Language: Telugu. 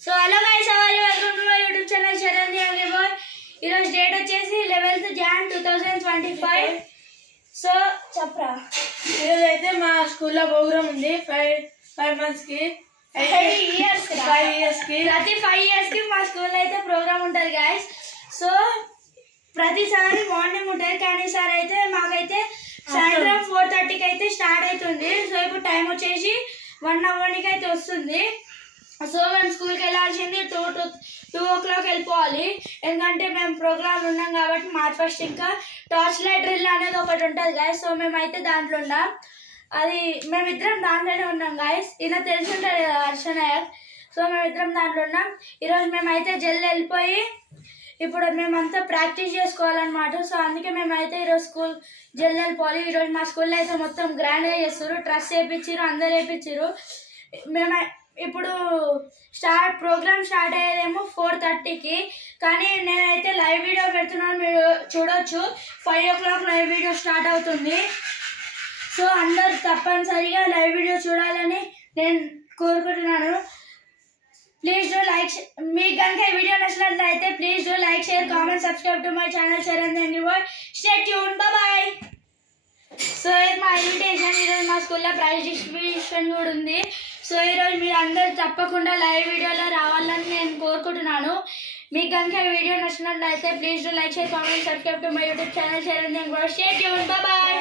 So hello guys, how are you? Welcome to my YouTube channel Sharan the Angry Boy. ఈరోజు డేట్ వచ్చేసి 11th Jan 2025. సో చెప్పరా, ఈరోజు అయితే మా స్కూల్లో ప్రోగ్రామ్ ఉంది. 5 months కి 5 years కి ప్రతి 5 years కి మా స్కూల్లో అయితే ప్రోగ్రామ్ ఉంటుంది గాయస్. సో ప్రతిసారి మార్నింగ్ ఉంటుంది, కానీ ఈసారి అయితే మాకైతే సాయంత్రం 4:30కి అయితే స్టార్ట్ అవుతుంది. సో ఇప్పుడు టైం వచ్చేసి 1 hourకి అయితే వస్తుంది. సో మేము స్కూల్కి వెళ్ళాల్సింది 2 o'clock వెళ్ళిపోవాలి, ఎందుకంటే మేము ప్రోగ్రామ్ ఉన్నాం కాబట్టి మార్చ్ ఫస్ట్ ఇంకా టార్చ్ లైట్ డ్రిల్ అనేది ఒకటి ఉంటుంది గాయస్. సో మేమైతే దాంట్లో ఉన్నాం, అది మేమిద్దరం దాంట్లోనే ఉన్నాం గాయస్. ఇలా తెలిసి ఉంటుంది కదా హర్షనాయక్. సో మేమిద్దరం దాంట్లో ఉన్నాం. ఈరోజు మేమైతే జల్ది వెళ్ళిపోయి ఇప్పుడు మేమంతా ప్రాక్టీస్ చేసుకోవాలన్నమాట. సో అందుకే మేమైతే ఈరోజు స్కూల్ జల్ది వెళ్ళిపోవాలి. ఈరోజు మా స్కూల్లో అయితే మొత్తం గ్రాండ్గా చేస్తారు, ట్రస్ వేయించారు, అందరు వేయించారు. మేము ఇప్పుడు ప్రోగ్రామ్ స్టార్ట్ అయ్యేదేమో 4:30కి, కానీ నేనైతే లైవ్ వీడియో పెడుతున్నాను, మీరు చూడొచ్చు. 5 o'clock లైవ్ వీడియో స్టార్ట్ అవుతుంది. సో అందరు తప్పనిసరిగా లైవ్ వీడియో చూడాలని నేను కోరుకుంటున్నాను. ప్లీజ్ డూ లైక్, మీకు కనుక ఈ వీడియో నచ్చినట్లయితే please do like, share, comment, subscribe to my channel Sharan the angry boy. Stay tune, bye. So ఇది మా ఇన్విటేషన్. ఈరోజు మా స్కూల్లో ప్రైజ్ డిస్ట్రిబ్యూషన్ కూడా ఉంది. సో ఈరోజు మీరు అందరూ తప్పకుండా లైవ్ వీడియోలో రావాలని నేను కోరుకుంటున్నాను. మీకు కనుక ఈ వీడియో నచ్చినట్లయితే please do like, share, comment, subscribe to my YouTube channel Sharan the angry boy. Stay tune, bye.